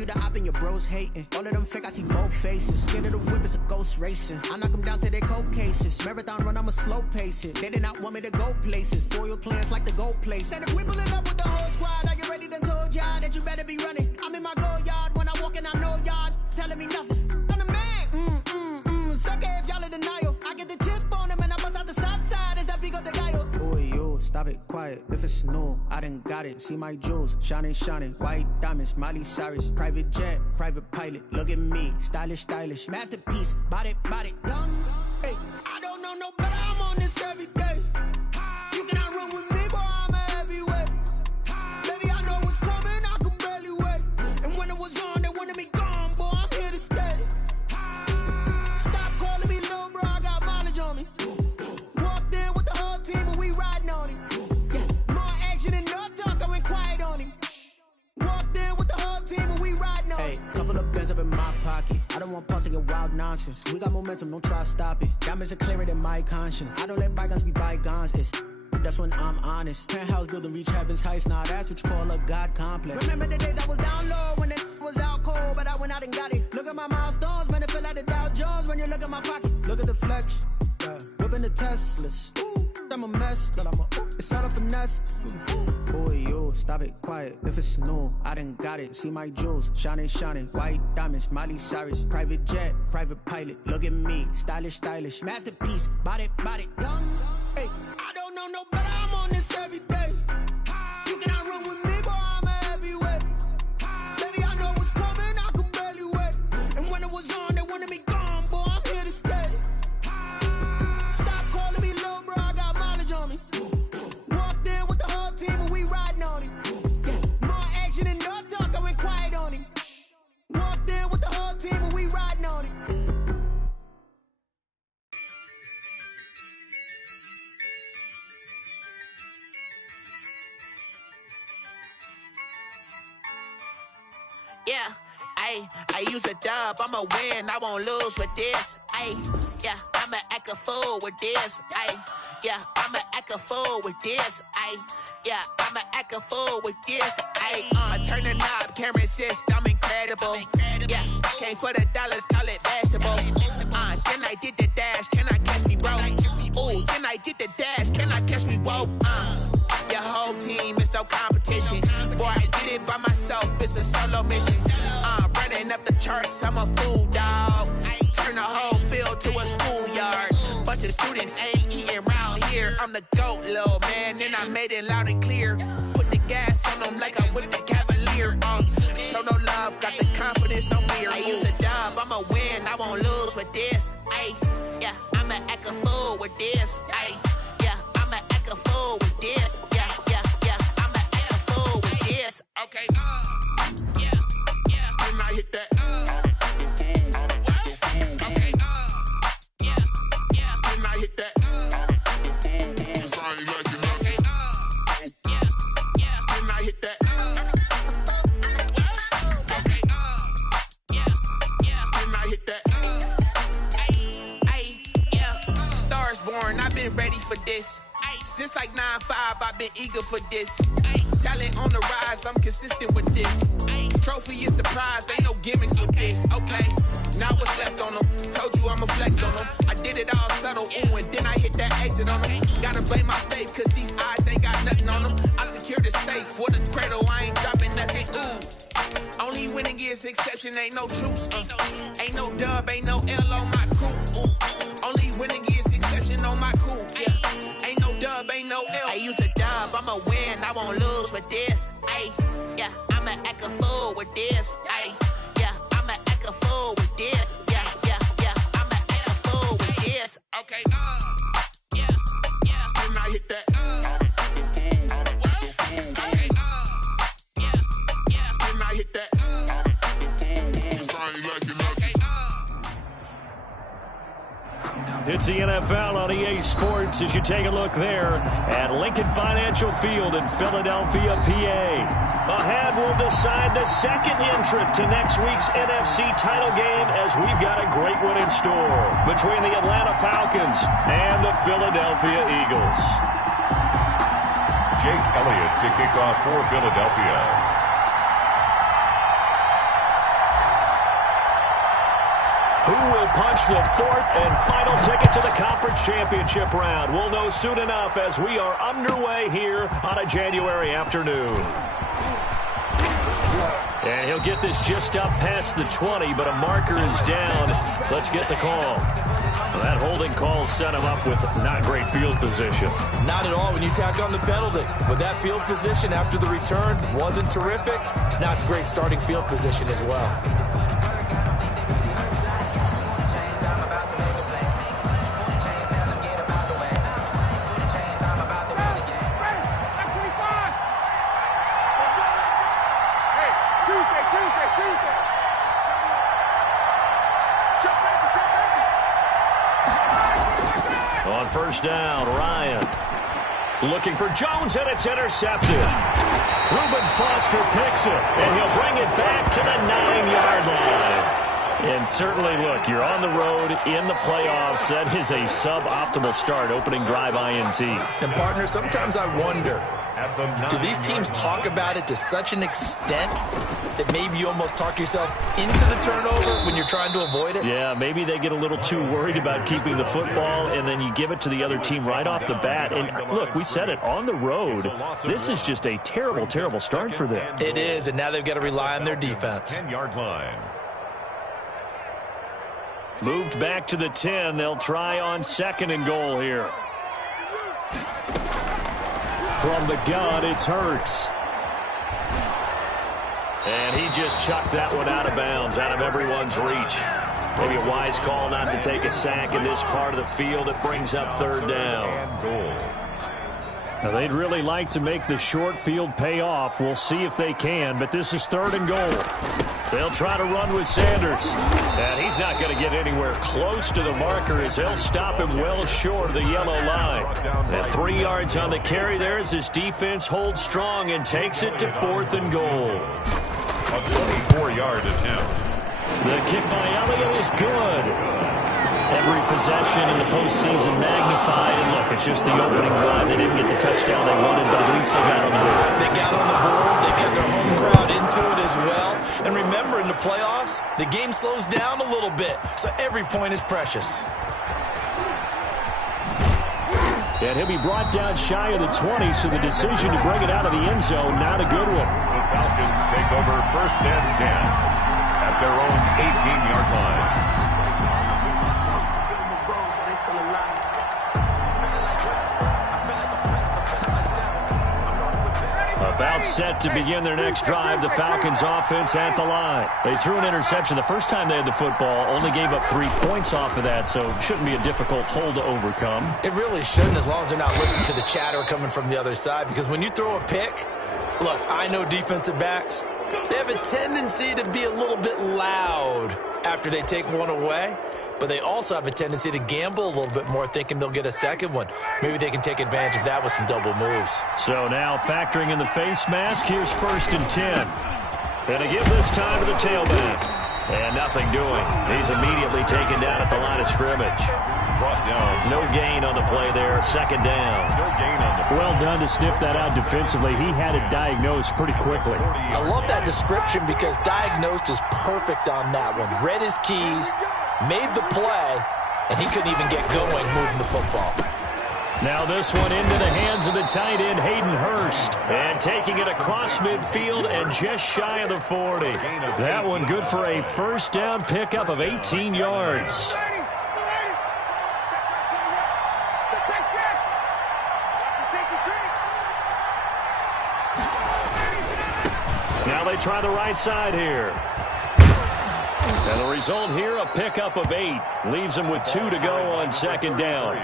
you the op and your bros hating. All of them fake, I see both faces. Scared of the whip, it's a ghost racing. I knock them down to their cold cases. Marathon run, I'ma slow pace it. They did not want me to go places. Foil plans like the gold place. And if we pulling up with the whole squad, are you ready? Done told y'all that you better be running. I'm in my go yard when I walk in, I know y'all telling me nothing. I'm the man. Sucker if y'all in denial. I get the chip on them and I bust out the south side. Is that Vigo de Gallo? Boy, yo, stop it, quiet. If it's new, I done got it. See my jewels, shining, white diamonds, Miley Cyrus, private jet, private pilot. Look at me, stylish, masterpiece, body, young. Hey, I don't know no better. I'm on this every day. You cannot run with me, boy. I'm a heavyweight. Baby, I know what's coming. I could barely wait. And when it was on, they wanted me gone, boy. I'm here to stay. Stop calling me little bro. I got mileage on me. Walked in with the whole team and we riding on it. More action and no talk. I went quiet on him. Walked in with the whole team and we riding on it. Hey, couple of bands up in my pocket. I don't want pulse to get wild nonsense. We got momentum, don't try to stop it. Diamonds are clearer than my conscience. I don't let bygones be bygones. That's when I'm honest. Penthouse building reach heaven's heights. Nah, that's what you call a God complex. Remember the days I was down low when it was out cold, but I went out and got it. Look at my milestones, man, it feel like the Dow Jones when you look at my pocket. Look at the flex, whipping the Teslas. I'm a mess, but it's all a finesse. Boy, yo, stop it, quiet. If it's new, I done got it. See my jewels, shining, white diamonds, Miley Cyrus, private jet, private pilot. Look at me, stylish, masterpiece, body, young. Hey, I don't know no better. I'm on this every day. You cannot run with me, boy. I'm a heavyweight. Baby, I know what's coming. I could barely wait. And when it was on, they wanted me gone, boy. I'm here to stay. Stop calling me little bro. I got mileage on me. Walked in with the whole team and we riding on it. More action and no talk. I went quiet on him. Walked in with the whole team and we riding on it. Yeah, I use a dub, I'ma win, I won't lose with this. Yeah, I'ma act a fool with this. Yeah, I'ma act a fool with this. Yeah, I'ma act a fool with this. I turn the knob, can't resist, I'm incredible. Yeah, came for the dollars, call it vegetable. Then I did the dash, can I catch me, bro? Ooh, then I did the dash, can I catch me, whoa? Your whole team is no competition. Boy, I did it by myself, it's a solo mission. Running up the charts, I'm a fool, dog. Turn the whole field to a schoolyard. Bunch of students ain't eating round here. I'm the GOAT, little man, and I made it loud and clear. Put the gas on them like I'm with the Cavalier. Show no love, got the confidence, no fear. I use a dub, I'ma win, I won't lose with this. Yeah, I'ma act a fool with this. Yeah, I'ma act a fool with this. Yeah, I'ma act a fool with this. Okay, yeah, when I hit that. Okay, yeah, when I hit that. Sorry, like you know. Okay, yeah, when I hit that. Okay, yeah, when I hit that. Yeah, Stars born, I've been ready for this. Since like 9-5, I've been eager for this. Talent on the rise, I'm consistent with this. Trophy is the prize, ain't no gimmicks with this. Okay, now what's left on them? Told you I'ma flex on them. I did it all subtle, ooh, and then I hit that exit on them. Gotta blame my faith, cause these eyes ain't got nothing on them. I secured the safe with a cradle, I ain't dropping nothing, ooh. Only winning is exception, ain't no truce. Ain't no dub, ain't no L on my crew. Only winning is exception on my crew, yeah. Ain't no dub, ain't no L. I use a dub, I'ma win, I won't lose with this. Yeah, I'ma act a fool with this. Yeah, I'ma act a fool with this. Yeah, I'ma act a fool with this. Okay, yeah, when I hit that. Okay, yeah, when I hit that. Sorry, like you know. It's the NFL on EA Sports as you take a look there at Lincoln Financial Field in Philadelphia, PA. Ahead, we'll decide the second entrant to next week's NFC title game as we've got a great one in store between the Atlanta Falcons and the Philadelphia Eagles. Jake Elliott to kick off for Philadelphia. Who will punch the fourth and final ticket to the conference championship round? We'll know soon enough as we are underway here on a January afternoon. And he'll get this just up past the 20, but a marker is down. Let's get the call. Well, that holding call set him up with not great field position. Not at all when you tack on the penalty. But that field position after the return wasn't terrific. It's not a great starting field position as well. On first down, Ryan looking for Jones, and it's intercepted. Reuben Foster picks it, and he'll bring it back to the 9-yard line. And certainly, look, you're on the road in the playoffs. That is a suboptimal start, opening drive INT. And, partner, sometimes I wonder, do these teams talk about it to such an extent that maybe you almost talk yourself into the turnover when you're trying to avoid it? Yeah, maybe they get a little too worried about keeping the football, and then you give it to the other team right off the bat. And, look, we said it, on the road, this is just a terrible, terrible start for them. It is, and now they've got to rely on their defense. 10-yard line. Moved back to the 10. They'll try on second and goal here. From the gun, it's Hurts. And he just chucked that one out of bounds, out of everyone's reach. Maybe a wise call not to take a sack in this part of the field. It brings up third down. Now, they'd really like to make the short field pay off. We'll see if they can, but this is third and goal. They'll try to run with Sanders. And he's not going to get anywhere close to the marker as they'll stop him well short of the yellow line. And 3 yards on the carry there as his defense holds strong and takes it to 4th and goal. A 24-yard attempt. The kick by Elliott is good. Every possession in the postseason magnified. And look, it's just the opening drive. They didn't get the touchdown they wanted, but at least they got on the board. They got on the board. They got their home crowd into it as well. And remember, in the playoffs, the game slows down a little bit, so every point is precious. And he'll be brought down shy of the 20, so the decision to bring it out of the end zone, not a good one. The Falcons take over 1st and 10 at their own 18-yard line. About set to begin their next drive, the Falcons offense at the line. They threw an interception the first time they had the football, only gave up 3 points off of that, so it shouldn't be a difficult hole to overcome. It really shouldn't, as long as they're not listening to the chatter coming from the other side, because when you throw a pick, look, I know defensive backs, they have a tendency to be a little bit loud after they take one away. But they also have a tendency to gamble a little bit more, thinking they'll get a second one. Maybe they can take advantage of that with some double moves. So now factoring in the face mask, here's 1st and 10. And to give this time to the tailback. And nothing doing. He's immediately taken down at the line of scrimmage. Brought down. No gain on the play there. 2nd down. No gain on the play. Well done to sniff that out defensively. He had it diagnosed pretty quickly. I love that description because diagnosed is perfect on that one. Read his keys, made the play, and he couldn't even get going moving the football. Now this one into the hands of the tight end, Hayden Hurst. And taking it across midfield and just shy of the 40. That one good for a 1st down pickup of 18 yards. Now they try the right side here. And the result here, a pickup of 8. Leaves them with 2 to go on 2nd down.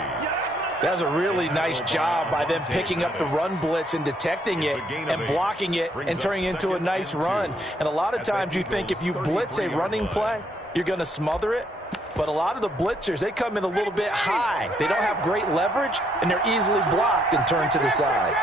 That was a really nice job by them picking up the run blitz and detecting it and blocking it and turning it into a nice run. And a lot of times you think if you blitz a running play, you're going to smother it. But a lot of the blitzers, they come in a little bit high. They don't have great leverage, and they're easily blocked and turned to the side.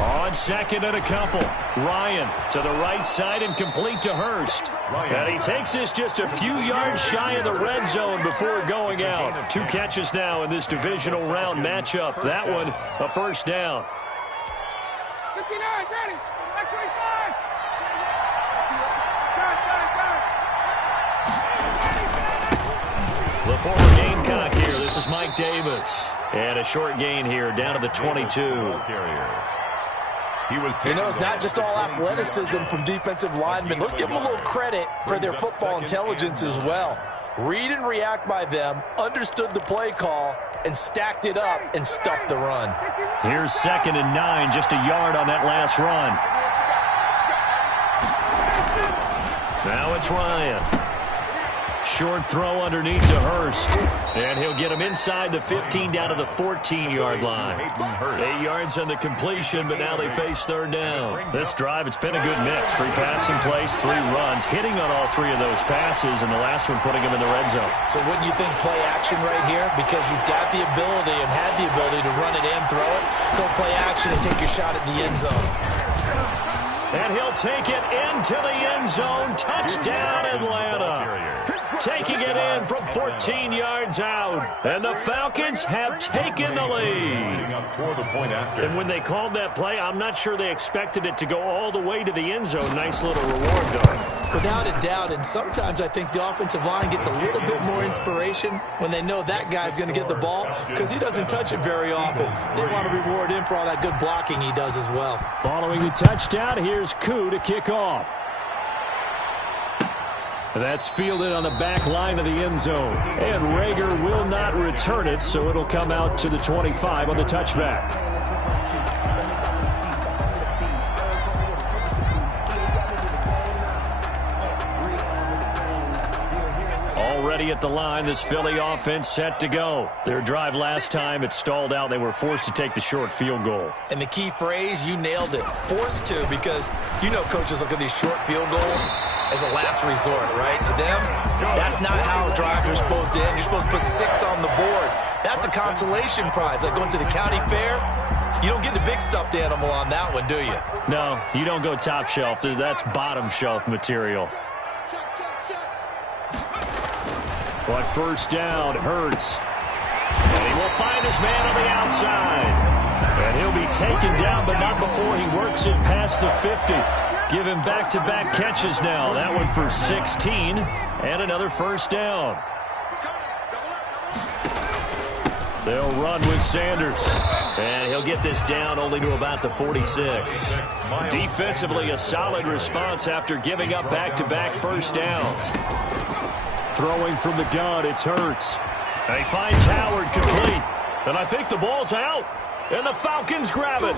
On 2nd and a couple. Ryan to the right side and complete to Hurst. And he takes this just a few yards shy of the red zone before going out. 2 catches now in this divisional round matchup. That one, a 1st down. 59, ready. The former Gamecock here. This is Mike Davis. And a short gain here down to the 22. It's not just all athleticism from defensive linemen. Let's give them a little credit for their football intelligence as well. Read and react by them, understood the play call, and stacked it up and stuffed the run. Here's 2nd and 9, just a yard on that last run. Now it's Ryan. Short throw underneath to Hurst. And he'll get him inside the 15 down to the 14-yard line. 8 yards on the completion, but now they face 3rd down. This drive, it's been a good mix. 3 passing plays, 3 runs, hitting on all 3 of those passes, and the last one putting him in the red zone. So wouldn't you think play action right here? Because you've got the ability and had the ability to run it and throw it. Go play action and take your shot at the end zone. And he'll take it into the end zone. Touchdown, Atlanta. Taking it in from 14 yards out. And the Falcons have taken the lead. And when they called that play, I'm not sure they expected it to go all the way to the end zone. Nice little reward, though. Without a doubt, and sometimes I think the offensive line gets a little bit more inspiration when they know that guy's going to get the ball because he doesn't touch it very often. They want to reward him for all that good blocking he does as well. Following the touchdown, here's Koo to kick off. That's fielded on the back line of the end zone. And Rager will not return it, so it'll come out to the 25 on the touchback. Already at the line, this Philly offense set to go. Their drive last time, it stalled out. They were forced to take the short field goal. And the key phrase, you nailed it, forced to, because you know coaches look at these short field goals as a last resort, right? To them, that's not how drives are supposed to end. You're supposed to put 6 on the board. That's a consolation prize. Like going to the county fair, you don't get the big stuffed animal on that one, do you? No, you don't go top shelf. That's bottom shelf material. But first down, Hurts. And he will find his man on the outside. And he'll be taken down, but not before he works it past the 50. Give him back-to-back catches now. That one for 16. And another first down. They'll run with Sanders. And he'll get this down only to about the 46. Defensively, a solid response after giving up back-to-back first downs. Throwing from the gun, it's Hurts. And he finds Howard complete. And I think the ball's out. And the Falcons grab it.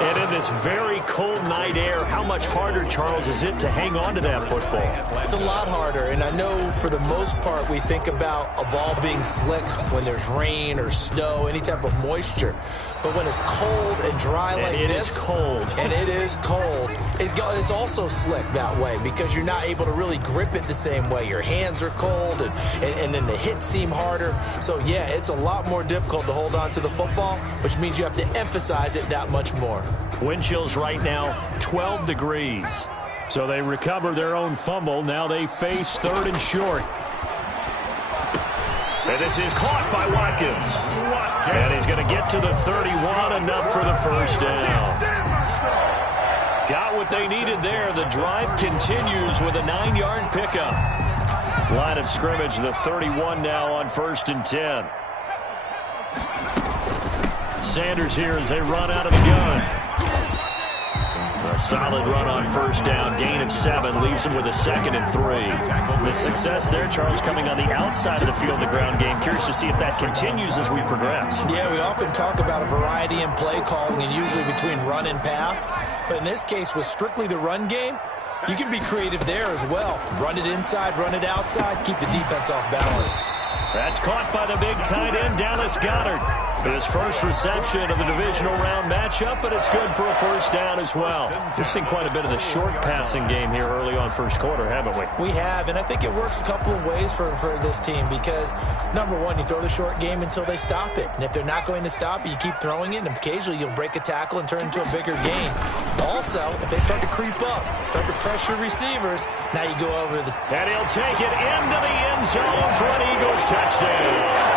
And in this very cold night air, how much harder, Charles, is it to hang on to that football? It's a lot harder, and I know for the most part we think about a ball being slick when there's rain or snow, any type of moisture. But when it's cold and dry like this, it is cold. And it is cold, it's also slick that way because you're not able to really grip it the same way. Your hands are cold, and then the hits seem harder. So, yeah, it's a lot more difficult to hold on to the football, which means you have to emphasize it that much more. Wind chills right now, 12 degrees. So they recover their own fumble. Now they face 3rd and short. And this is caught by Watkins. And he's going to get to the 31, enough for the first down. Got what they needed there. The drive continues with a 9-yard pickup. Line of scrimmage, the 31 now on 1st and 10. Sanders here as they run out of the gun. A solid run on first down, gain of 7, leaves him with a 2nd and 3. The success there, Charles, coming on the outside of the field, the ground game. Curious to see if that continues as we progress. Yeah, we often talk about a variety in play calling and usually between run and pass. But in this case, with strictly the run game, you can be creative there as well. Run it inside, run it outside, keep the defense off balance. That's caught by the big tight end, Dallas Goedert. His first reception of the divisional round matchup, but it's good for a first down as well. We've seen quite a bit of the short passing game here early on first quarter, haven't we? We have, and I think it works a couple of ways for this team because, number one, you throw the short game until they stop it. And if they're not going to stop it, you keep throwing it, and occasionally you'll break a tackle and turn into a bigger gain. Also, if they start to creep up, start to pressure receivers, now you go over the... And he'll take it into the end zone for an Eagles touchdown.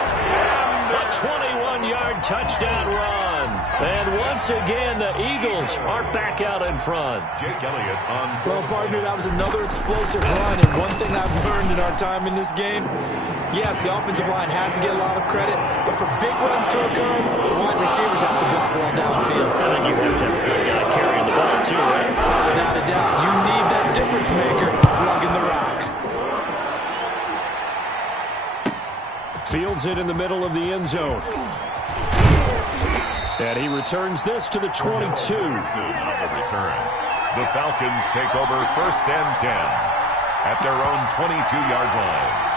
A 21-yard touchdown run. And once again, the Eagles are back out in front. Jake Elliott on. Well, partner, that was another explosive run. And one thing I've learned in our time in this game, yes, the offensive line has to get a lot of credit, but for big runs to occur, the wide receivers have to block well downfield. And then you have to have a guy carrying the ball, too, right? Without a doubt, you need that difference maker lugging the rock. Fields it in the middle of the end zone. And he returns this to the 22. On the return, the Falcons take over 1st and 10 at their own 22-yard line.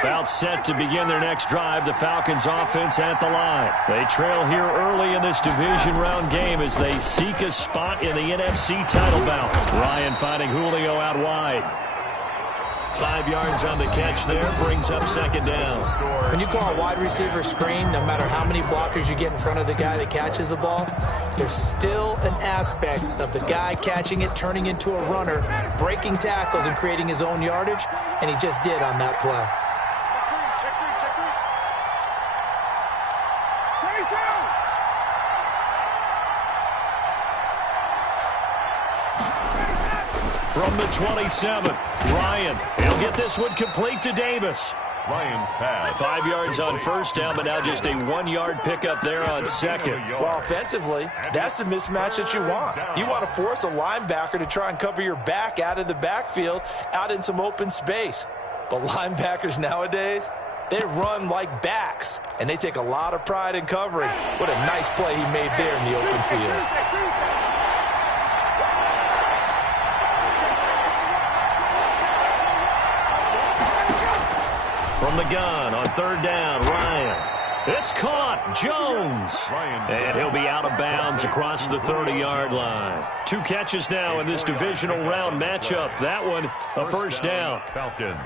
About set to begin their next drive, the Falcons offense at the line. They trail here early in this division round game as they seek a spot in the NFC title bout. Ryan finding Julio out wide. 5 yards on the catch there, brings up 2nd down. When you call a wide receiver screen, no matter how many blockers you get in front of the guy that catches the ball, there's still an aspect of the guy catching it, turning into a runner, breaking tackles and creating his own yardage, and he just did on that play. From the 27, Ryan. He'll get this one complete to Davis. Ryan's pass. 5 yards on 1st down, but now just a 1-yard pickup there on 2nd. Well, offensively, that's the mismatch that you want. You want to force a linebacker to try and cover your back out of the backfield, out in some open space. But linebackers nowadays, they run like backs, and they take a lot of pride in covering. What a nice play he made there in the open field. From the gun on 3rd down, Ryan. It's caught. Jones. And he'll be out of bounds across the 30-yard line. 2 catches now in this divisional round matchup. That one, a 1st down. Falcons.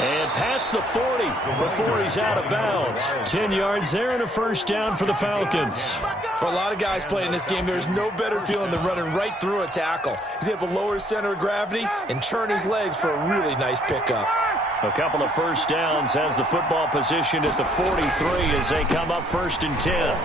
And past the 40 before he's out of bounds. 10 yards there and a 1st down for the Falcons. For a lot of guys playing this game, there's no better feeling than running right through a tackle. He's able to lower his center of gravity and churn his legs for a really nice pickup. A couple of 1st downs has the football position at the 43 as they come up 1st and 10.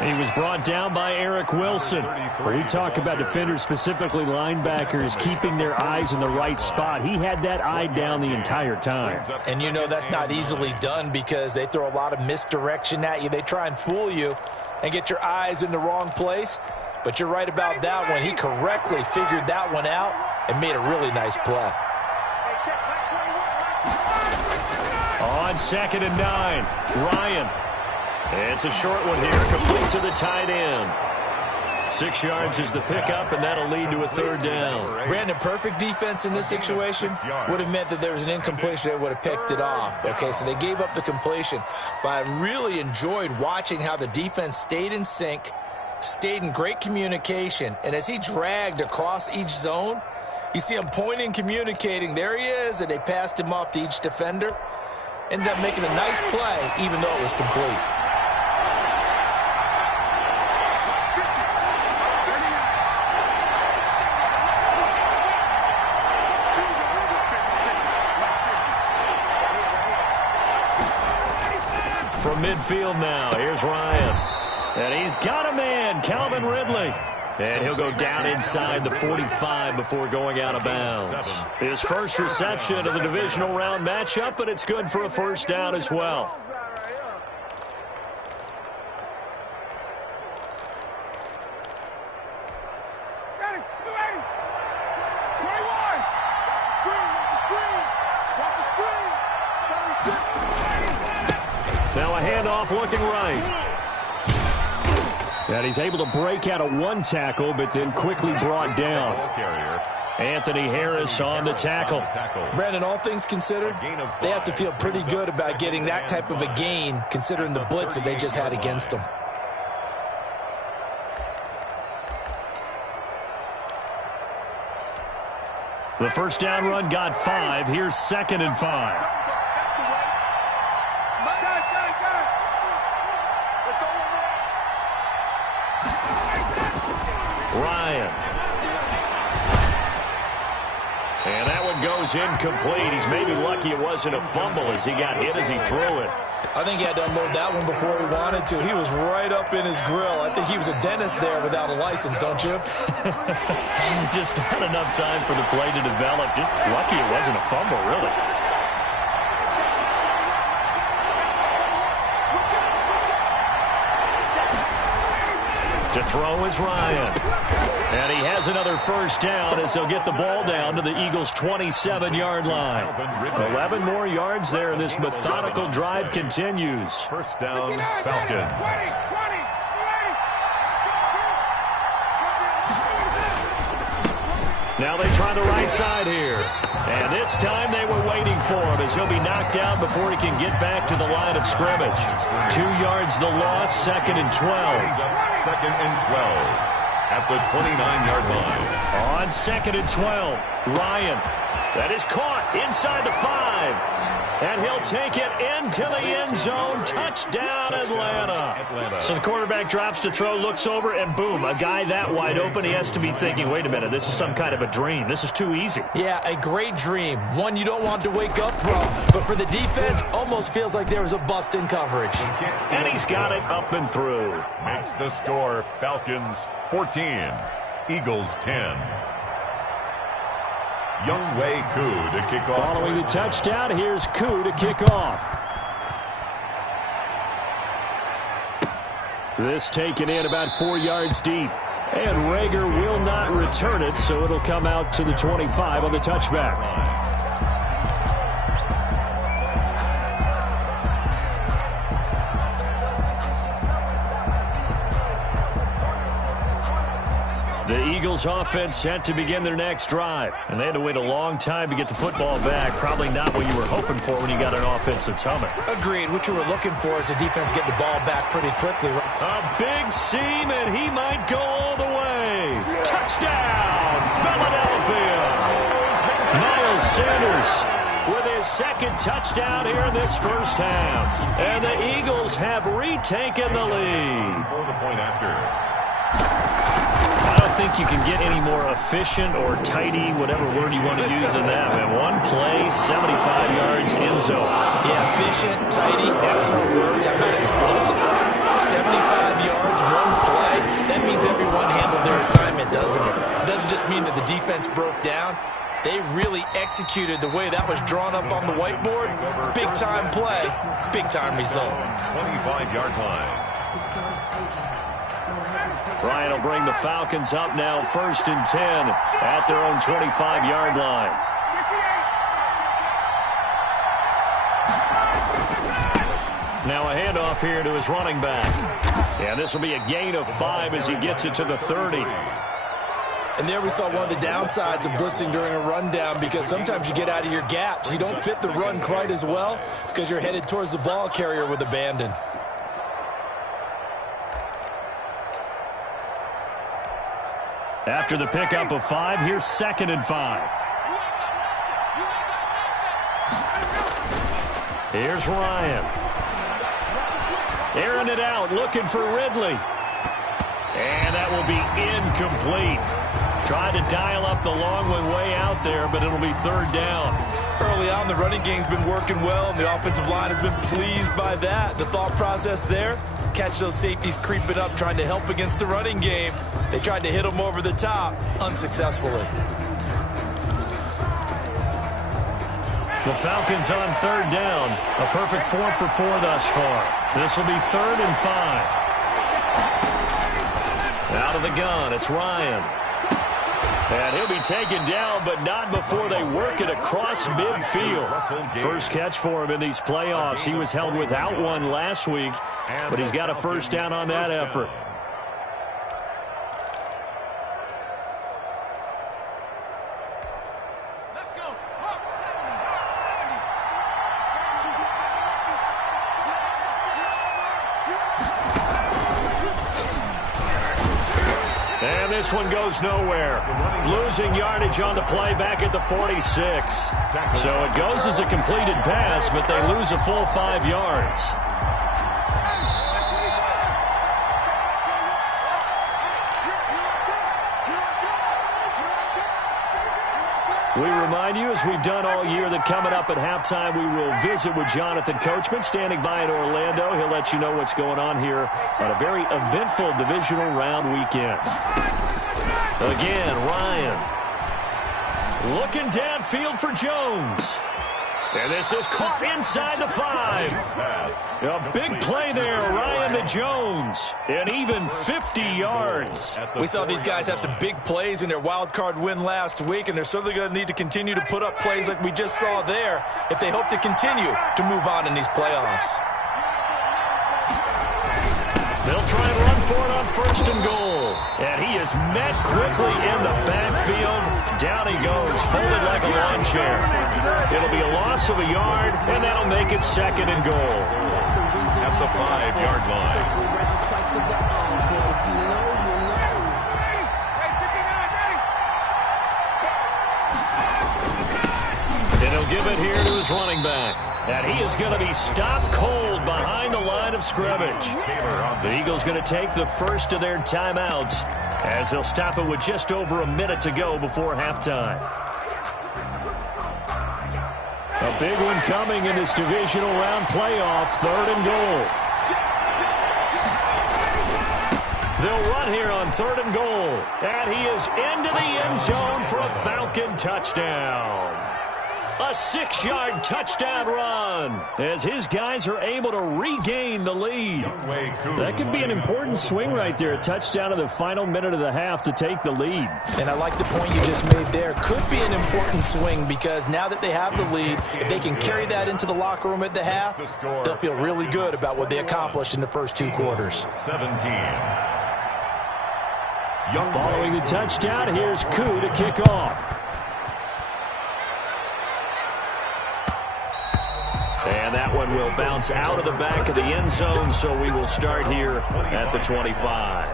He was brought down by Eric Wilson. When you talk about defenders, specifically linebackers, keeping their eyes in the right spot, he had that eye down the entire time. And you know that's not easily done because they throw a lot of misdirection at you. They try and fool you and get your eyes in the wrong place. But you're right about that one. He correctly figured that one out and made a really nice play. On 2nd and 9, Ryan. It's a short one here, complete to the tight end. 6 yards is the pickup, and that'll lead to a 3rd down. Brandon, perfect defense in this situation would have meant that there was an incompletion. They would have picked it off. Okay, so they gave up the completion. But I really enjoyed watching how the defense stayed in sync, stayed in great communication, and as he dragged across each zone, you see him pointing, communicating. There he is, and they passed him off to each defender. Ended up making a nice play, even though it was complete. From midfield now, here's Ryan. And he's got a man, Calvin Ridley. And he'll go down inside the 45 before going out of bounds. His first reception of the divisional round matchup, but it's good for a 1st down as well. Now a handoff looking right. And he's able to break out of 1 tackle, but then quickly brought down. Anthony Harris on the tackle. Brandon, all things considered, they have to feel pretty good about getting that type of a gain, considering the blitz that they just had against them. The first down run got 5. Here's 2nd and 5. Ryan. And that one goes incomplete. He's maybe lucky it wasn't a fumble as he got hit as he threw it. I think he had to unload that one before he wanted to. He was right up in his grill. I think he was a dentist there without a license, don't you? Just not enough time for the play to develop. Just lucky it wasn't a fumble, really. To throw is Ryan. And he has another first down as they'll get the ball down to the Eagles' 27-yard line. 11 more yards there, and this methodical drive continues. First down, Falcons. Now they try the right side here. And this time they were waiting for him as he'll be knocked down before he can get back to the line of scrimmage. 2 yards the loss, 2nd and 12. 2nd and 12 at the 29-yard line. On 2nd and 12, Ryan. That is caught inside the 5. And he'll take it into the end zone. Touchdown, Atlanta. So the quarterback drops to throw, looks over, and boom, a guy that wide open. He has to be thinking, wait a minute, this is some kind of a dream. This is too easy. Yeah, a great dream. One you don't want to wake up from. But for the defense, almost feels like there was a bust in coverage. And he's got it up and through. Makes the score Falcons 14, Eagles 10. Younghoe Koo to kick off. Following the touchdown, here's Koo to kick off. This taken in about 4 yards deep. And Rager will not return it, so it'll come out to the 25 on the touchback. The Eagles offense set to begin their next drive. And they had to wait a long time to get the football back. Probably not what you were hoping for when you got an offense that's humming. Agreed. What you were looking for is the defense getting the ball back pretty quickly. A big seam, and he might go all the way. Touchdown, Philadelphia. Miles Sanders with his 2nd touchdown here in this first half. And the Eagles have retaken the lead. For the point after. I don't think you can get any more efficient or tidy, whatever word you want to use in that. Man, one play, 75 yards, end zone. Yeah, efficient, tidy, excellent words. How about explosive? 75 yards, one play. That means everyone handled their assignment, doesn't it? It doesn't just mean that the defense broke down. They really executed the way that was drawn up on the whiteboard. Big-time play, big-time result. 25-yard line. Ryan will bring the Falcons up now, 1st and 10 at their own 25-yard line. Now a handoff here to his running back. And this will be a gain of 5 as he gets it to the 30. And there we saw one of the downsides of blitzing during a rundown, because sometimes you get out of your gaps. You don't fit the run quite as well because you're headed towards the ball carrier with abandon. After the pickup of 5, here's 2nd and 5. Here's Ryan. Airing it out, looking for Ridley. And that will be incomplete. Tried to dial up the long one way out there, but it'll be 3rd down. Early on, the running game's been working well, and the offensive line has been pleased by that. The thought process there, catch those safeties creeping up, trying to help against the running game. They tried to hit them over the top, unsuccessfully. The Falcons on 3rd down. A perfect 4 for 4 thus far. This will be 3rd and 5. Out of the gun, it's Ryan. And he'll be taken down, but not before they work it across midfield. First catch for him in these playoffs. He was held without one last week, but he's got a first down on that effort. And this one goes nowhere. Losing yardage on the play back at the 46. So it goes as a completed pass, but they lose a full 5 yards. We remind you, as we've done all year, that coming up at halftime, we will visit with Jonathan Coachman, standing by in Orlando. He'll let you know what's going on here on a very eventful divisional round weekend. Again, Ryan looking downfield for Jones. And this is caught inside the 5. A big play there, Ryan to Jones. And even 50 yards. We saw these guys have some big plays in their wild card win last week, and they're certainly going to need to continue to put up plays like we just saw there if they hope to continue to move on in these playoffs. They'll try and run for it on 1st and goal. And he is met quickly in the backfield. Down he goes, folded like a lawn chair. It'll be a loss of a yard, and that'll make it 2nd and goal. At the 5-yard line. And he'll give it here to his running back. And he is going to be stopped cold behind the line of scrimmage. The Eagles going to take the first of their timeouts as they'll stop it with just over a minute to go before halftime. A big one coming in this divisional round playoff, 3rd and goal. They'll run here on 3rd and goal. And he is into the end zone for a Falcon touchdown. A 6-yard touchdown run as his guys are able to regain the lead. That could be an important swing right there. A touchdown in the final minute of the half to take the lead. And I like the point you just made there. Could be an important swing because now that they have the lead, if they can carry that into the locker room at the half, they'll feel really good about what they accomplished in the first 2 quarters. 17. Following the touchdown, here's Koo to kick off. And that one will bounce out of the back of the end zone, so we will start here at the 25.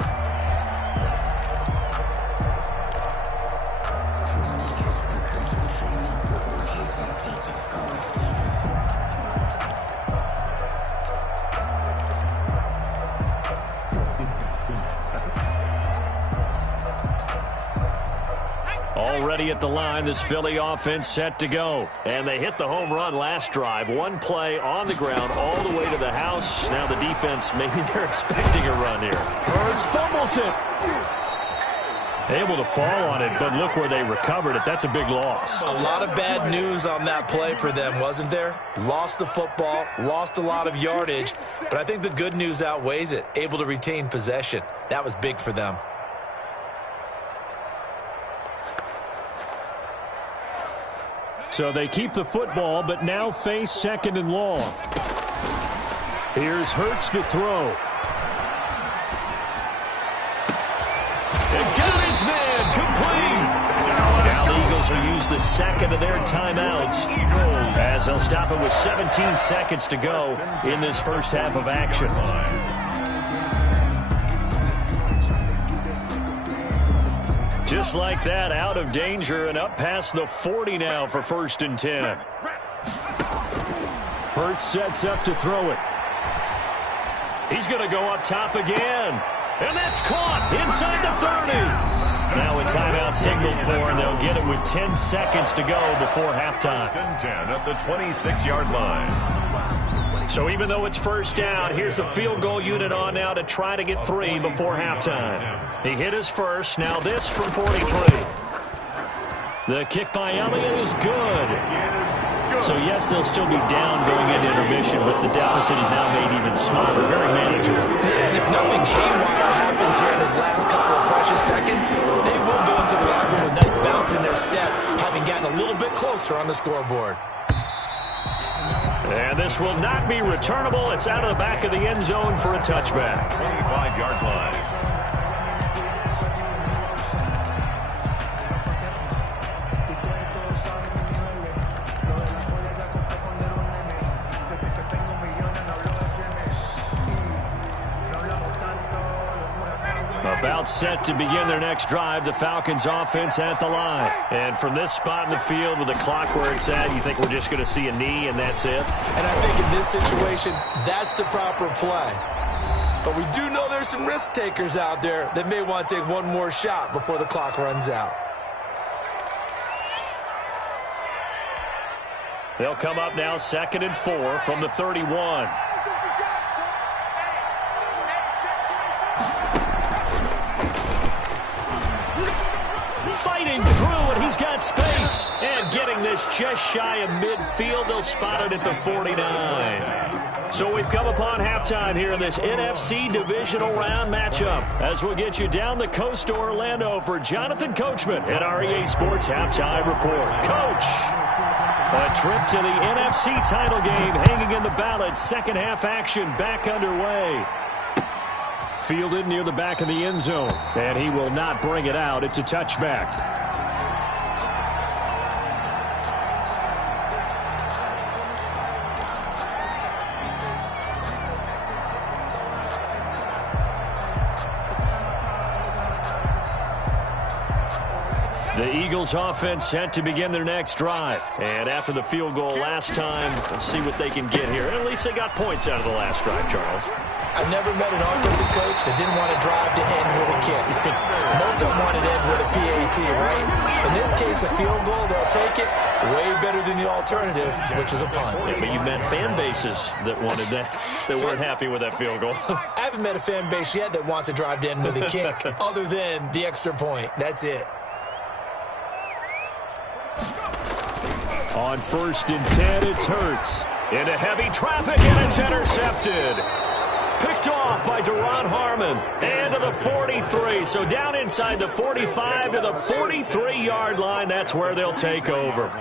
Already at the line, this Philly offense set to go. And they hit the home run last drive. One play on the ground all the way to the house. Now the defense, maybe they're expecting a run here. Hurts fumbles it. Able to fall on it, but look where they recovered it. That's a big loss. A lot of bad news on that play for them, wasn't there? Lost the football, lost a lot of yardage, but I think the good news outweighs it. Able to retain possession. That was big for them. So they keep the football, but now face 2nd and long. Here's Hurts to throw. It got his man complete. Now the Eagles will use the 2nd of their timeouts as they'll stop it with 17 seconds to go in this first half of action. Just like that, out of danger and up past the 40 now for 1st and 10. Hurts sets up to throw it. He's going to go up top again. And that's caught inside the 30. Now a timeout signaled for, and they'll get it with 10 seconds to go before halftime. 10 at the 26-yard line. So even though it's 1st down, here's the field goal unit on now to try to get 3 before halftime. He hit his first. Now this from 43. The kick by Elliott is good. So yes, they'll still be down going into intermission, but the deficit is now made even smaller. Very manageable. And if nothing haywire happens here in his last couple of precious seconds, they will go into the locker room with nice bounce in their step, having gotten a little bit closer on the scoreboard. And this will not be returnable. It's out of the back of the end zone for a touchback. 25-yard line. About set to begin their next drive, the Falcons offense at the line. And from this spot in the field with the clock where it's at, you think we're just going to see a knee and that's it? And I think in this situation, that's the proper play. But we do know there's some risk takers out there that may want to take one more shot before the clock runs out. They'll come up now 2nd and 4 from the 31. Fighting through, and he's got space. And getting this just shy of midfield. They'll spot it at the 49. So we've come upon halftime here in this NFC divisional round matchup. As we'll get you down the coast to Orlando for Jonathan Coachman at our EA Sports Halftime Report. Coach, a trip to the NFC title game hanging in the balance. Second half action back underway. Fielded near the back of the end zone, and he will not bring it out. It's a touchback. The Eagles offense set to begin their next drive. And after the field goal last time, we'll see what they can get here. At least they got points out of the last drive, Charles. I've never met an offensive coach that didn't want to drive to end with a kick. Most of them wanted to end with a PAT, right? In this case, a field goal, they'll take it. Way better than the alternative, which is a punt. Yeah, but you've met fan bases that wanted that, that weren't happy with that field goal. I haven't met a fan base yet that wants to drive to end with a kick, other than the extra point. That's it. On 1st and 10, it's Hurts. Into heavy traffic, and it's intercepted. Picked off by Deron Harmon. And to the 43. So down inside the 45 to the 43-yard line. That's where they'll take over.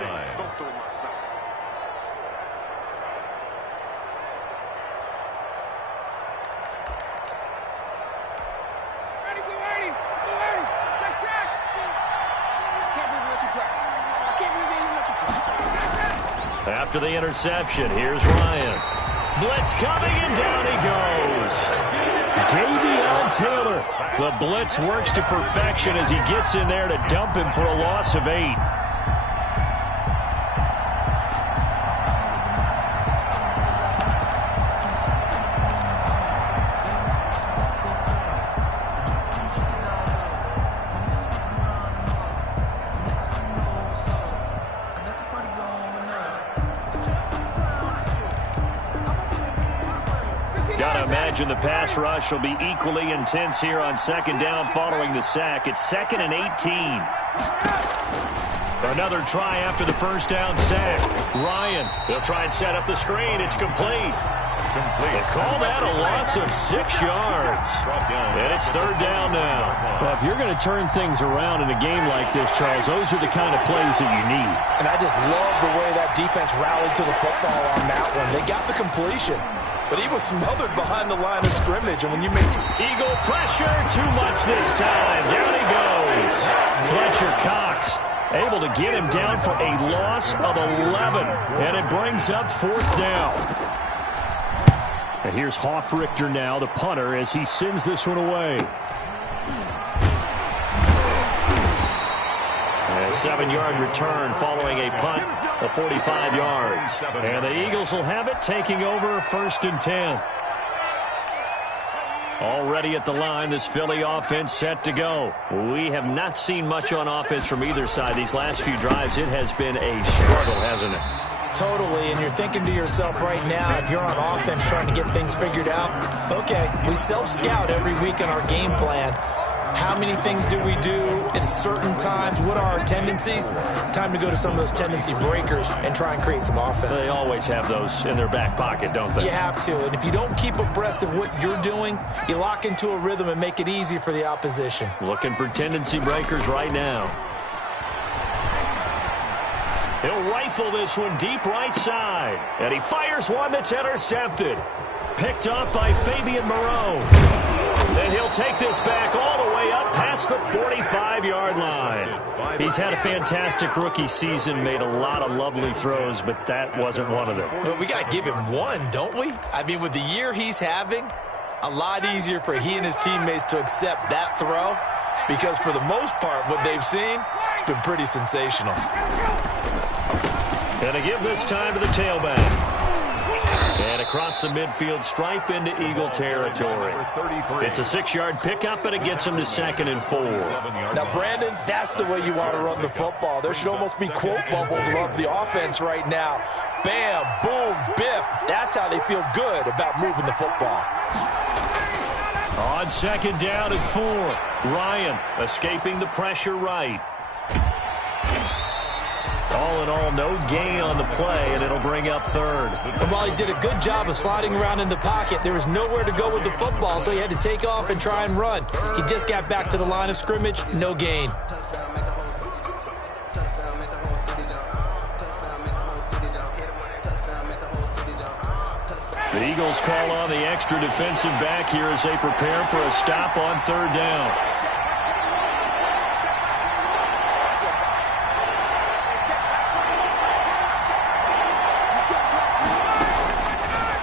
After the interception, here's Ryan. Blitz coming, and down he goes. Davion Taylor. The blitz works to perfection as he gets in there to dump him for a loss of 8. The pass rush will be equally intense here on 2nd down following the sack. It's 2nd and 18. Another try after the 1st down sack. Ryan, they'll try and set up the screen. It's complete. They call that a loss of 6 yards. And it's 3rd down now. Well, if you're going to turn things around in a game like this, Charles, those are the kind of plays that you need. And I just love the way that defense rallied to the football on that one. They got the completion. But he was smothered behind the line of scrimmage. And when you make Eagle pressure, too much this time. Down he goes. Fletcher Cox able to get him down for a loss of 11. And it brings up 4th down. And here's Hoff Richter now, the punter, as he sends this one away. A 7-yard return following a punt of 45 yards. And the Eagles will have it, taking over 1st and 10. Already at the line, this Philly offense set to go. We have not seen much on offense from either side. These last few drives, it has been a struggle, hasn't it? Totally, and you're thinking to yourself right now, if you're on offense trying to get things figured out, okay, we self-scout every week in our game plan. How many things do we do at certain times? What are our tendencies? Time to go to some of those tendency breakers and try and create some offense. They always have those in their back pocket, don't they? You have to, and if you don't keep abreast of what you're doing, you lock into a rhythm and make it easy for the opposition. Looking for tendency breakers right now. He'll rifle this one deep right side. And he fires one that's intercepted. Picked up by Fabian Moreau. And he'll take this back all the way up past the 45-yard line. He's had a fantastic rookie season, made a lot of lovely throws, but that wasn't one of them. Well, we got to give him one, don't we? I mean, with the year he's having, a lot easier for he and his teammates to accept that throw because for the most part, what they've seen, it's been pretty sensational. And to give this time to the tailback. And across the midfield stripe into Eagle territory. It's a 6-yard pickup, and it gets him to 2nd and 4. Now, Brandon, that's the way you want to run the football. There should almost be quote bubbles above the offense right now. Bam, boom, biff. That's how they feel good about moving the football. On 2nd down and 4, Ryan escaping the pressure right. All in all, no gain on the play, and it'll bring up 3rd. And while he did a good job of sliding around in the pocket, there was nowhere to go with the football, so he had to take off and try and run. He just got back to the line of scrimmage, no gain. The Eagles call on the extra defensive back here as they prepare for a stop on 3rd down.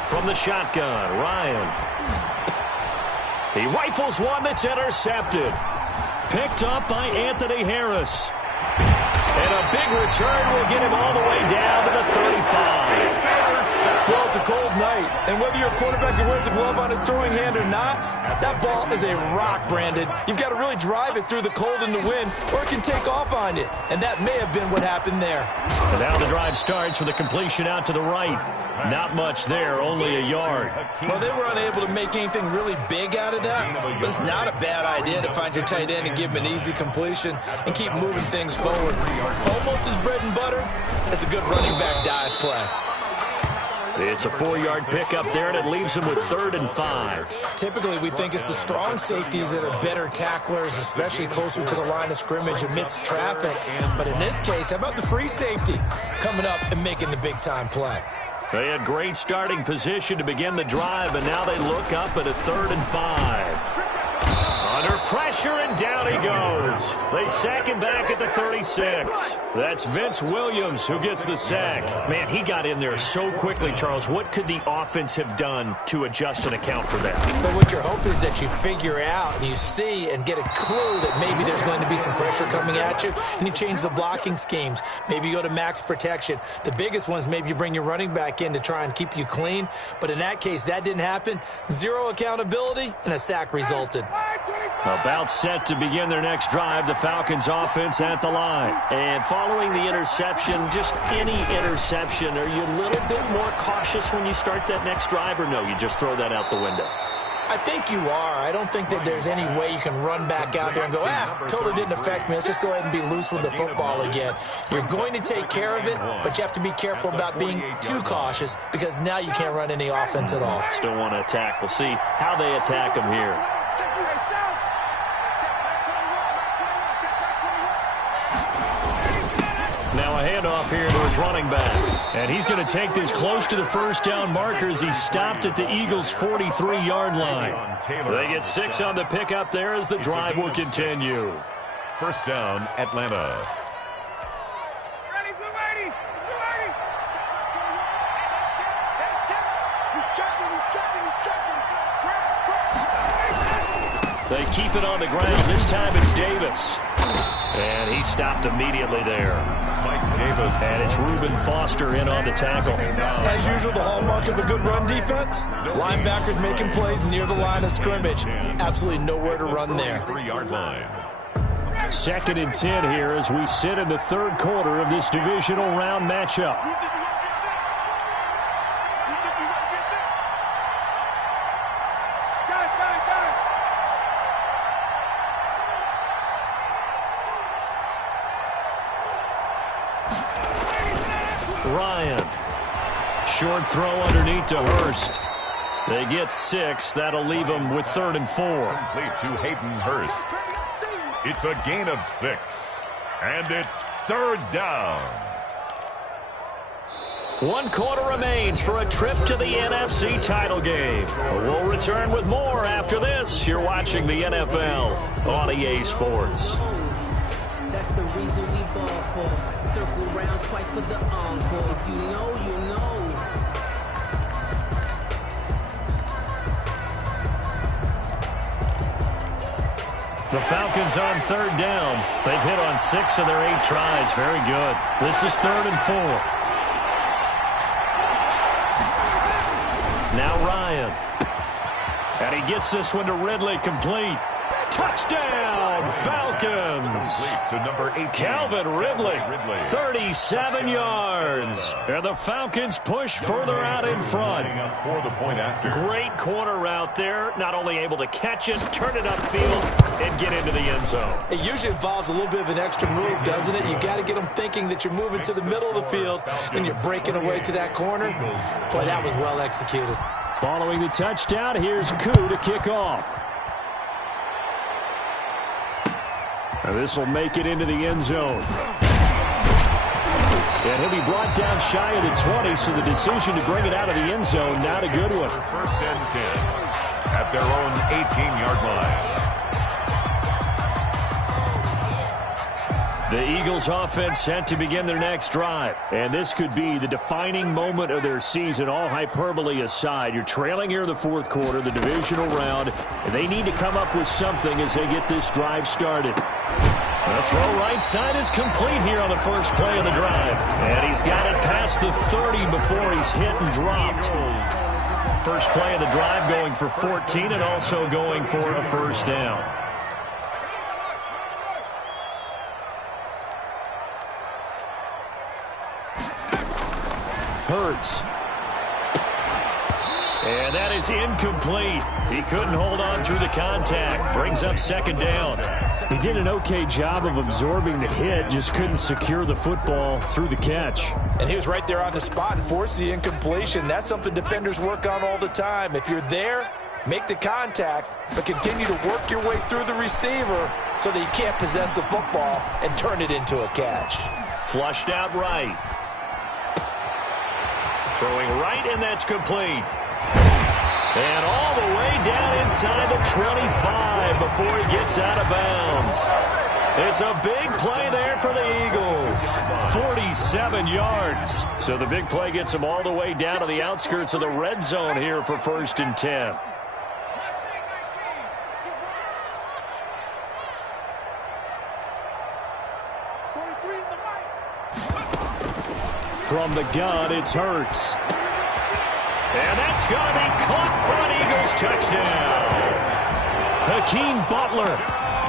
From the shotgun, Ryan. He rifles one that's intercepted. Picked up by Anthony Harris. And a big return will get him all the way down to the 35. Well, it's a cold night, and whether you're a quarterback who wears a glove on his throwing hand or not, that ball is a rock, Brandon. You've got to really drive it through the cold and the wind, or it can take off on you, and that may have been what happened there. And now the drive starts with a completion out to the right. Not much there, only a yard. Well, they were unable to make anything really big out of that, but it's not a bad idea to find your tight end and give him an easy completion and keep moving things forward. Almost as bread and butter as a good running back dive play. It's a 4-yard pickup there, and it leaves him with 3rd and 5. Typically, we think it's the strong safeties that are better tacklers, especially closer to the line of scrimmage amidst traffic. But in this case, how about the free safety coming up and making the big-time play? They had great starting position to begin the drive, and now they look up at a 3rd and 5. Under pressure, and down he goes. They sack him back at the 36. That's Vince Williams who gets the sack. Man, he got in there so quickly, Charles. What could the offense have done to adjust and account for that? But what you're hoping is that you figure out and you see and get a clue that maybe there's going to be some pressure coming at you, and you change the blocking schemes. Maybe you go to max protection. The biggest one is maybe you bring your running back in to try and keep you clean. But in that case, that didn't happen. Zero accountability, and a sack resulted. About set to begin their next drive, the Falcons offense at the line. And following the interception, just any interception, are you a little bit more cautious when you start that next drive, or no, you just throw that out the window? I think you are. I don't think that there's any way you can run back out there and go, totally didn't affect me. Let's just go ahead and be loose with the football again. You're going to take care of it, but you have to be careful about being too cautious because now you can't run any offense at all. Still want to attack. We'll see how they attack them here. Now a handoff here to his running back. And he's going to take this close to the first down marker as he stopped at the Eagles' 43-yard line. They get 6 on the pickup there as the drive will continue. First down, Atlanta. They keep it on the ground. This time it's Davis. And he stopped immediately there. Mike Davis. And it's Reuben Foster in on the tackle. As usual, the hallmark of a good run defense, linebackers making plays near the line of scrimmage. Absolutely nowhere to run there. 3-yard line. 2nd and 10 here as we sit in the 3rd quarter of this divisional round matchup. Ryan. Short throw underneath to Hurst. They get 6. That'll leave them with 3rd and 4. Complete to Hayden Hurst. It's a gain of 6. And it's 3rd down. 1 quarter remains for a trip to the NFC title game. We'll return with more after this. You're watching the NFL on EA Sports. That's the reason we ball for. Circle round twice for the encore. If you know, you know. The Falcons on third down. They've hit on 6 of their 8 tries. Very good. This is 3rd and 4. Now Ryan. And he gets this one to Ridley, complete. Touchdown, Falcons! To number 18, Calvin Ridley, 37 yards. And the Falcons push further out in front. For the point after. Great corner route there. Not only able to catch it, turn it upfield, and get into the end zone. It usually involves a little bit of an extra move, doesn't it? You got to get them thinking that you're moving to the middle of the field, and you're breaking away to that corner. Boy, that was well executed. Following the touchdown, here's Koo to kick off. And this will make it into the end zone. And he'll be brought down shy of the 20, so the decision to bring it out of the end zone, not a good one. 1st and 10 at their own 18-yard line. The Eagles offense set to begin their next drive. And this could be the defining moment of their season, all hyperbole aside. You're trailing here in the 4th quarter, the divisional round, and they need to come up with something as they get this drive started. The throw right side is complete here on the first play of the drive. And he's got it past the 30 before he's hit and dropped. First play of the drive going for 14 and also going for a first down. Hurts. And that is incomplete. He couldn't hold on through the contact. Brings up 2nd down. He did an okay job of absorbing the hit, just couldn't secure the football through the catch. And he was right there on the spot and forced the incompletion. That's something defenders work on all the time. If you're there, make the contact, but continue to work your way through the receiver so that you can't possess the football and turn it into a catch. Flushed out right. Throwing right, and that's complete. And all the way down inside the 25 before he gets out of bounds. It's a big play there for the Eagles. 47 yards. So the big play gets them all the way down to the outskirts of the red zone here for 1st and 10. From the gun, it's Hurts. And that's going to be caught for an Eagles touchdown. Hakeem Butler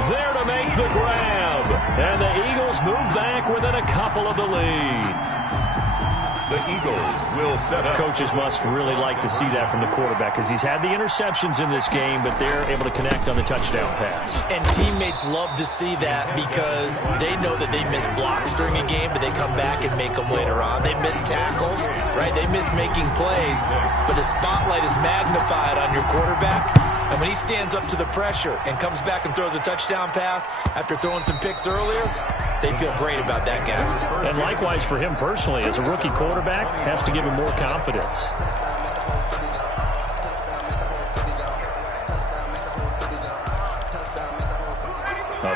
there to make the grab. And the Eagles move back within a couple of the lead. The Eagles will set up. Coaches must really like to see that from the quarterback because he's had the interceptions in this game, but they're able to connect on the touchdown pass. And teammates love to see that because they know that they miss blocks during a game, but they come back and make them later on. They miss tackles, right? They miss making plays, but the spotlight is magnified on your quarterback. And when he stands up to the pressure and comes back and throws a touchdown pass after throwing some picks earlier, they feel great about that guy. And likewise for him personally, as a rookie quarterback, has to give him more confidence.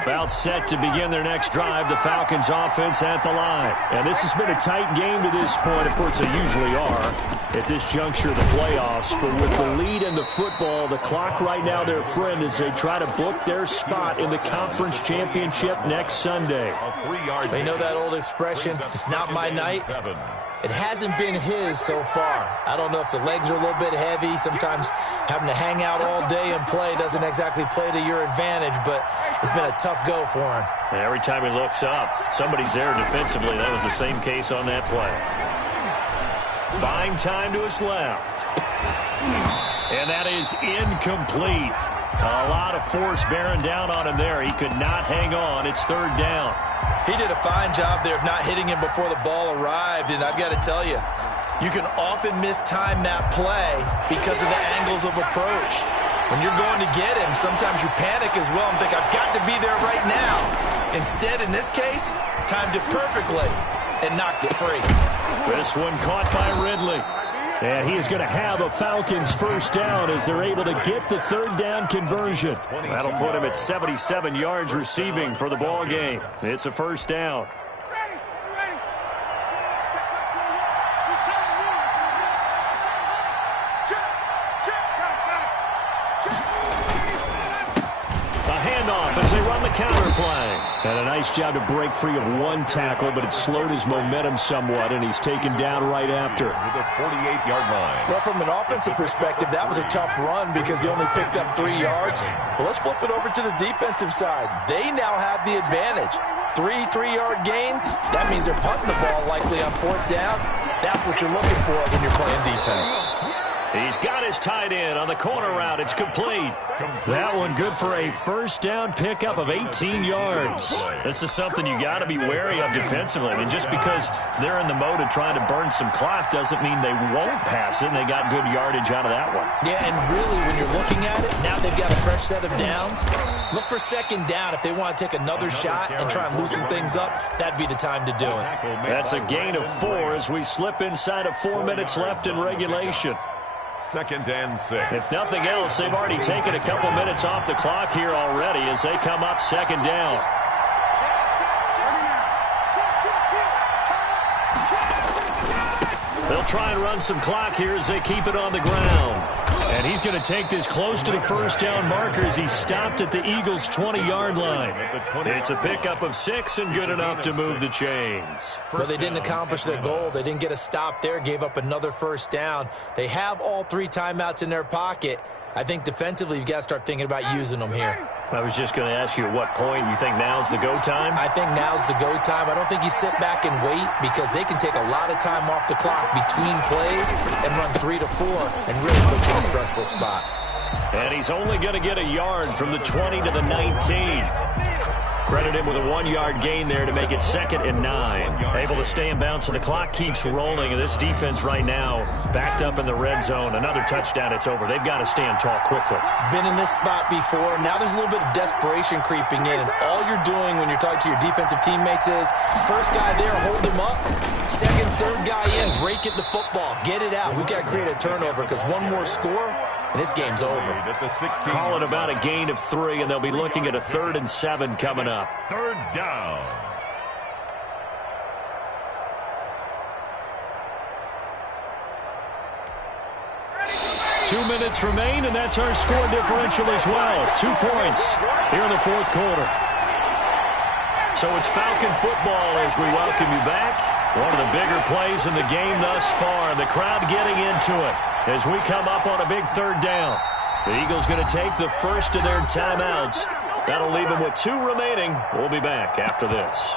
About set to begin their next drive, the Falcons offense at the line. And this has been a tight game to this point. Of course, they usually are at this juncture of the playoffs. But with the lead in the football, the clock right now their friend as they try to book their spot in the conference championship next Sunday. You know that old expression, it's not my night? It hasn't been his so far. I don't know if the legs are a little bit heavy. Sometimes having to hang out all day and play doesn't exactly play to your advantage, but it's been a tough go for him. And every time he looks up, somebody's there defensively. That was the same case on that play. Buying time to his left. And that is incomplete. A lot of force bearing down on him there. He could not hang on. It's 3rd down. He did a fine job there of not hitting him before the ball arrived, and I've got to tell you, you can often mistime that play because of the angles of approach. When you're going to get him, sometimes you panic as well and think, I've got to be there right now. Instead, in this case, timed it perfectly and knocked it free. This one caught by Ridley. And he is going to have a Falcons first down as they're able to get the 3rd down conversion. That'll put him at 77 yards receiving for the ball game. It's a first down. A handoff as they counter play. And a nice job to break free of one tackle, but it slowed his momentum somewhat, and he's taken down right after. To the 48-yard line. Well, from an offensive perspective, that was a tough run because he only picked up 3 yards. Well, let's flip it over to the defensive side. They now have the advantage. 3 3-yard gains, that means they're punting the ball likely on 4th down. That's what you're looking for when you're playing defense. He's got his tight end on the corner route. It's complete. That one good for a first down pickup of 18 yards. This is something you got to be wary of defensively. I mean, just because they're in the mode of trying to burn some clock doesn't mean they won't pass it. And they got good yardage out of that one. Yeah, and really, when you're looking at it, now they've got a fresh set of downs. Look for 2nd down. If they want to take another shot and try and loosen things up, that'd be the time to do it. That's a gain of 4 as we slip inside of 4 minutes left in regulation. 2nd and 6. If nothing else, they've already taken a couple minutes off the clock here already as they come up 2nd down. They'll try and run some clock here as they keep it on the ground. And he's going to take this close to the first down marker as he stopped at the Eagles' 20-yard line. It's a pickup of 6 and good enough to move the chains. Well, they didn't accomplish their goal. They didn't get a stop there, gave up another first down. They have all 3 timeouts in their pocket. I think defensively you've got to start thinking about using them here. I was just going to ask you at what point you think now's the go time? I think now's the go time. I don't think you sit back and wait because they can take a lot of time off the clock between plays and run 3 to 4 and really put you in a stressful spot. And he's only going to get a yard from the 20 to the 19. Credit him with a 1-yard gain there to make it 2nd and 9. Able to stay in bounds, so the clock keeps rolling. And this defense right now backed up in the red zone. Another touchdown, it's over. They've got to stand tall quickly. Been in this spot before. Now there's a little bit of desperation creeping in. And all you're doing when you're talking to your defensive teammates is, first guy there, hold him up. 2nd, 3rd guy in, break it the football. Get it out. We've got to create a turnover because one more score, and this game's over. Call it about a gain of 3, and they'll be looking at a 3rd and 7 coming up. 3rd down. Two minutes remain, and that's our score differential as well. 2 points here in the 4th quarter. So it's Falcon football as we welcome you back. One of the bigger plays in the game thus far. The crowd getting into it as we come up on a big 3rd down. The Eagles going to take the first of their timeouts. That'll leave them with 2 remaining. We'll be back after this.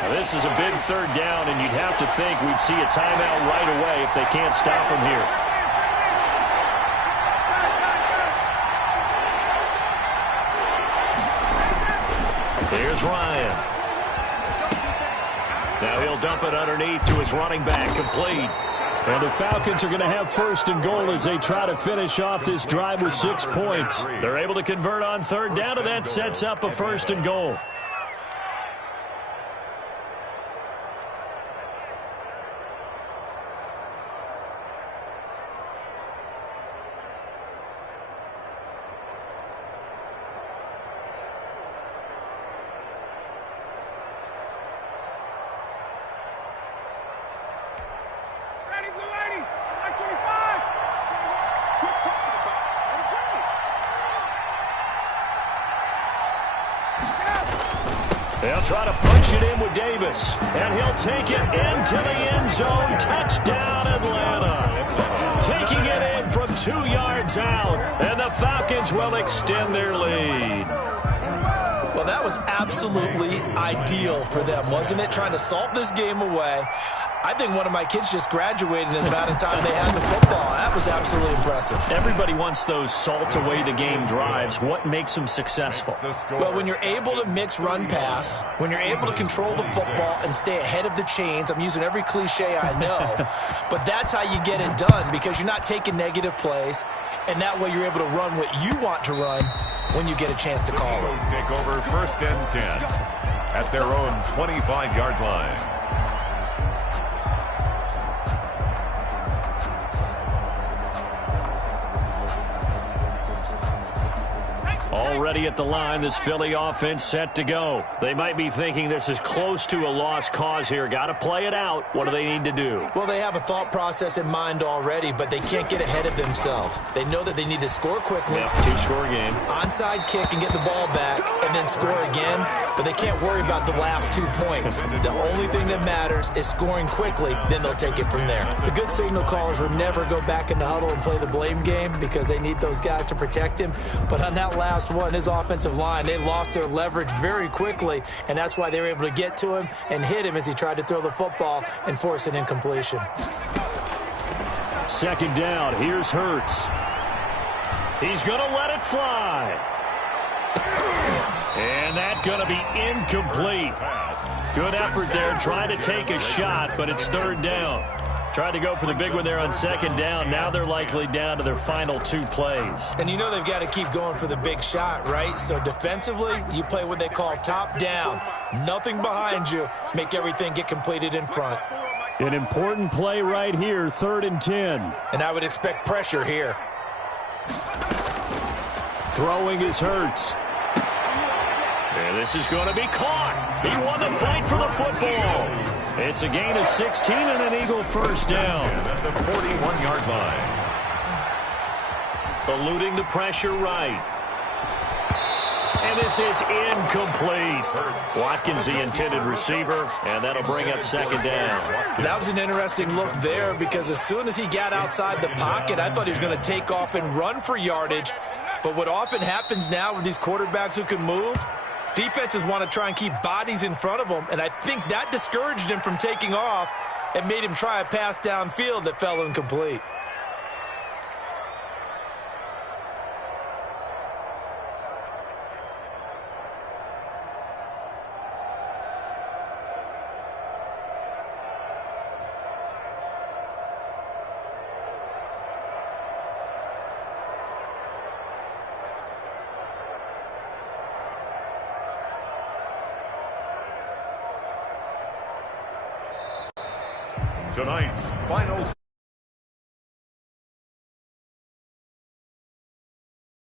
Now this is a big 3rd down, and you'd have to think we'd see a timeout right away if they can't stop them here. Here's Ryan. Now he'll dump it underneath to his running back, complete. And the Falcons are going to have 1st and goal as they try to finish off this drive with 6 points. They're able to convert on 3rd down, and that sets up a 1st and goal. They'll try to punch it in with Davis, and he'll take it into the end zone. Touchdown, Atlanta. Taking it in from 2 yards out, and the Falcons will extend their lead. Well, that was absolutely ideal for them, wasn't it? Trying to salt this game away. I think one of my kids just graduated in the amount of time they had the football. That was absolutely impressive. Everybody wants those salt-away-the-game drives. What makes them successful? Well, when you're able to mix run-pass, when you're able to control the football and stay ahead of the chains, I'm using every cliche I know, but that's how you get it done because you're not taking negative plays, and that way you're able to run what you want to run when you get a chance to call it. Take over 1st and 10 at their own 25-yard line. All Already at the line, this Philly offense set to go. They might be thinking this is close to a lost cause here. Got to play it out. What do they need to do? Well, they have a thought process in mind already, but they can't get ahead of themselves. They know that they need to score quickly. Yep, two-score game. Onside kick and get the ball back and then score again, but they can't worry about the last 2 points. The only thing that matters is scoring quickly, then they'll take it from there. The good signal callers will never go back in the huddle and play the blame game because they need those guys to protect him. But on that last one, his offensive line, they lost their leverage very quickly, and that's why they were able to get to him and hit him as he tried to throw the football and force an incompletion. Second down. Here's Hurts. He's going to let it fly. And that's going to be incomplete. Good effort there, trying to take a shot, but it's third down. Tried to go for the big one there on second down. Now they're likely down to their final 2 plays. And you know they've got to keep going for the big shot, right? So defensively, you play what they call top down. Nothing behind you. Make everything get completed in front. An important play right here, 3rd and 10. And I would expect pressure here. Throwing is Hurts. And this is going to be caught. He won the fight for the football. It's a gain of 16 and an Eagle first down. At the 41-yard line. Eluding the pressure right. And this is incomplete. Watkins, the intended receiver, and that'll bring up second down. That was an interesting look there because as soon as he got outside the pocket, I thought he was going to take off and run for yardage. But what often happens now with these quarterbacks who can move, defenses want to try and keep bodies in front of them, and I think that discouraged him from taking off and made him try a pass downfield that fell incomplete. Tonight's final